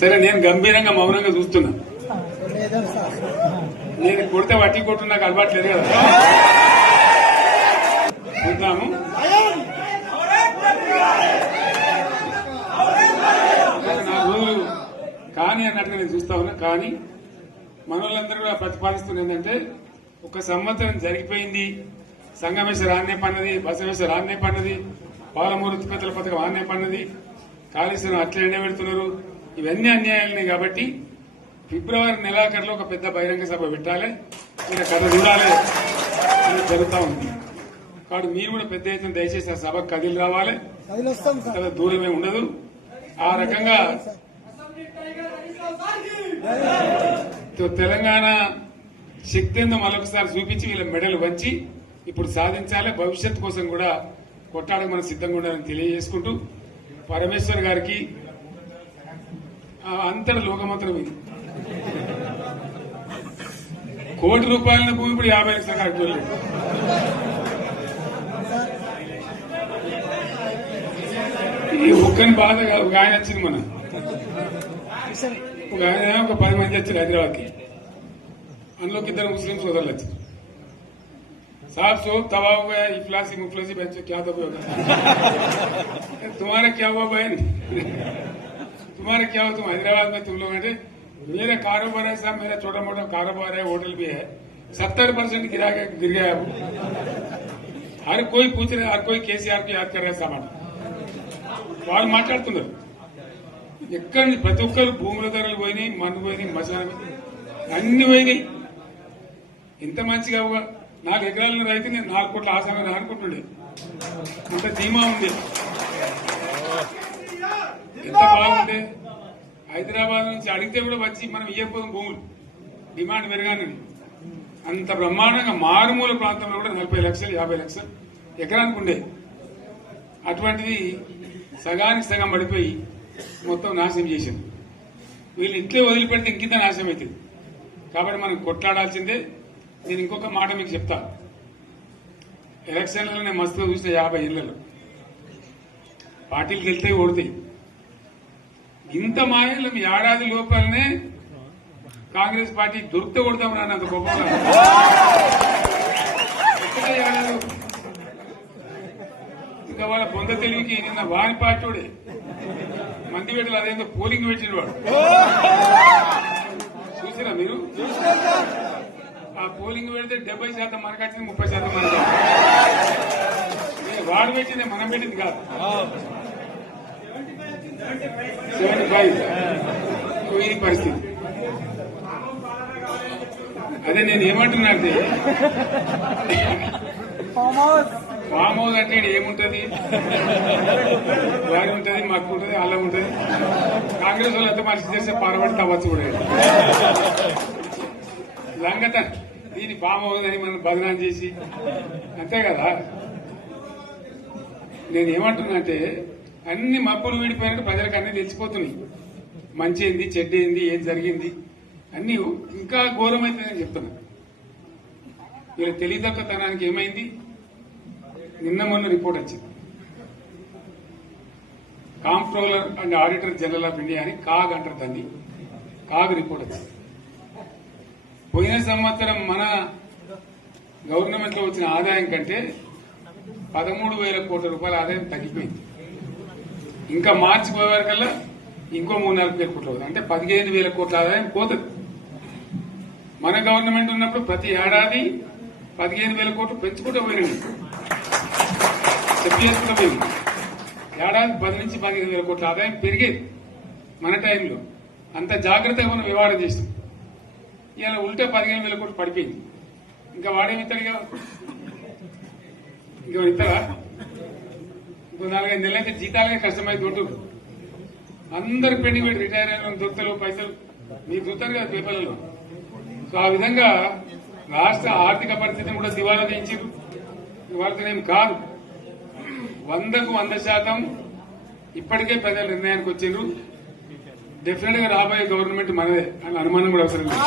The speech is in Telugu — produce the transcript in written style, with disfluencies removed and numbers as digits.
సరే నేను గంభీరంగా మౌనంగా చూస్తున్నా. నేను కొడితే వట్టి కొట్టు నాకు అలవాట్లేదు కదా. చూద్దాము. నా రోజులు కానీ అన్నట్టుగా నేను చూస్తా ఉన్నా. కానీ మనోళ్ళందరూ కూడా ప్రతిపాదిస్తున్న ఏంటంటే, ఒక సంవత్సరం జరిగిపోయింది, సంగమేశ్వర ఆన్నే పన్నది, బసవేశ్వర ఆన్నే పన్నది, పాలమూరు ఉత్పత్తుల పథకం ఆన్నే పన్నది, కాళేశ్వరం అట్లే ఎండబెడుతున్నారు, ఇవన్నీ అన్యాయాలని. కాబట్టి ఫిబ్రవరి నెలాఖరులో ఒక పెద్ద బహిరంగ సభ పెట్టాలి, మీరు కథ చూడాలి అని జరుగుతూ ఉంది. కాబట్టి మీరు కూడా పెద్ద ఎత్తున దయచేసి ఆ సభకు కదిలి రావాలి, కదా దూరమే ఉండదు. ఆ రకంగా తెలంగాణ శక్తి ఏందో మరొకసారి చూపించి వీళ్ళ మెడలు వంచి ఇప్పుడు సాధించాలి. భవిష్యత్తు కోసం కూడా కొట్టాడకు మనం సిద్ధంగా ఉండాలని తెలియజేసుకుంటూ, పరమేశ్వర్ గారికి అంతటి లోకమంత్రం ఇది. కోటి రూపాయల భూమి ఇప్పుడు 50 లక్షల కట్టుకోలేదు. ఈ ఒక్కని బాధ ఒక ఆయన వచ్చింది, మన ఒక ఆయన ఒక 10 మంది వచ్చారు హైదరాబాద్కి. అందులోకి 2 ముస్లిం సోదరులు వచ్చారు. साहब सोब तबाह हो गया, इफलासी मुफलसी बच्चे क्या दबे होगा. तुम्हारा क्या हुआ बहन, तुम्हारा क्या हुआ, तुम हैदराबाद में तुम लोग हैं. मेरा कारोबार है साहब, मेरा छोटा मोटा कारोबार है, होटल भी है, 70% गिर गया. हर कोई पूछ रहे, हर कोई केसीआर को याद कर रहा है सामान. వాళ్ళు మాట్లాడుతున్నారు. ఎక్కడ ప్రతి ఒక్కరు భూముల ధరలు పోయినాయి, మన్ను పోయినాయి, మసాలా అన్ని పోయినాయి. ఇంత మంచిగా 4 ఎకరాల రైతు నేను 4 కోట్ల ఆసాగా అనుకుంటుండే. ఇంత ధీమా ఉంది, ఎంత బాగుంటే. హైదరాబాద్ నుంచి అడిగితే కూడా వచ్చి మనం ఇయ్యకపోదాం భూములు, డిమాండ్ పెరగానని. అంత బ్రహ్మాండంగా మారుమూల ప్రాంతంలో కూడా 40 లక్షలు 50 లక్షలు ఎకరానికి ఉండే. అటువంటిది సగానికి సగం పడిపోయి మొత్తం నాశనం చేశాం. వీళ్ళు ఇట్లే వదిలిపెడితే ఇంకింత నాశనం అవుతుంది. కాబట్టి మనం కొట్లాడాల్సిందే. నేను ఇంకొక మాట మీకు చెప్తా. ఎలక్షన్లలో నేను మస్తుగా చూసిన 50 ఏళ్లలో పార్టీలు గెలితే ఓడితాయి. ఇంత మాయలు ఏడాది లోపలనే కాంగ్రెస్ పార్టీ దొరికితే కొడతాం రానంత గొప్ప. ఇంకా వాళ్ళ పొంద తెలివికి నిన్న వారి పార్టీడే మంది పెట్టలు అదేందో పోలింగ్ పెట్టిన వాడు చూసిరా మీరు. ఆ పోలింగ్ పెడితే 70% మనకు వచ్చింది, 30% మనకు. వాడు పెట్టింది మనం పెట్టింది కాదు. 75 ఇది పరిస్థితి. అదే నేను ఏమంటున్నా అంటే, ఫామ్ హౌస్ అంటే ఏముంటది, వారి ఉంటది, మాకు ఉంటది, అల్లం ఉంటది. కాంగ్రెస్ వాళ్ళు ఎంత మనిషి చేస్తే పారబడి తవ్వచ్చు కూడా లంగత. దీన్ని ఫామ్ హౌస్ అని మనం బదనాం చేసి అంతే కదా. నేను ఏమంటున్నా అంటే, అన్ని మబ్బులు వీడిపోయినట్టు ప్రజలకు అన్ని తెలిసిపోతున్నాయి. మంచి ఏంది, చెడ్డ ఏంది, ఏం జరిగింది అన్ని ఇంకా ఘోరమైతుందని చెప్తున్నా. వీళ్ళ తెలివితక్కువతనానికి ఏమైంది, నిన్న మొన్న రిపోర్ట్ వచ్చింది. Comptroller and auditor general of India అని కాగ్ అంటారు దాన్ని. కాగ్ రిపోర్ట్ వచ్చింది. పోయిన సంవత్సరం మన గవర్నమెంట్ లో వచ్చిన ఆదాయం కంటే 13,000 కోట్ల రూపాయల ఆదాయం తగ్గిపోయింది. ఇంకా మార్చి పోయేవరకల్లా ఇంకో 3-4 కోట్ల అవుతుంది. అంటే 15,000 కోట్ల ఆదాయం పోతుంది. మన గవర్నమెంట్ ఉన్నప్పుడు ప్రతి ఏడాది 15,000 కోట్లు పెంచుకుంటూ పోయినాయి, చెప్పేసుకుంటూ పోయింది. ఏడాది 10 నుంచి 15,000 కోట్ల ఆదాయం పెరిగేది మన టైంలో. అంత జాగ్రత్తగా మనం వ్యవహారం చేస్తాం. ఇలా ఉల్టా 15,000 కోట్లు పడిపోయింది. ఇంకా వాడేమిస్తాడుగా, ఇంకా ఇస్తారా? ఇంకో 4-5 నెలలైతే జీతాలే కష్టమైంది. దొడ్డు అందరు పెండింగ్ పెట్టి రిటైర్ అయిన దొరుకుతలు పైసలు మీరు చూస్తారు కదా పేపర్లలో. సో ఆ విధంగా రాష్ట్ర ఆర్థిక పరిస్థితిని కూడా దివాలా తీయించారు. వాళ్ళతోనేం కాదు, 100కు 100% ఇప్పటికే ప్రజల నిర్ణయానికి వచ్చిండ్రు. డెఫినెట్ గా రాబోయే గవర్నమెంట్ మనదే అని అనుమానం కూడా అవసరం లేదు.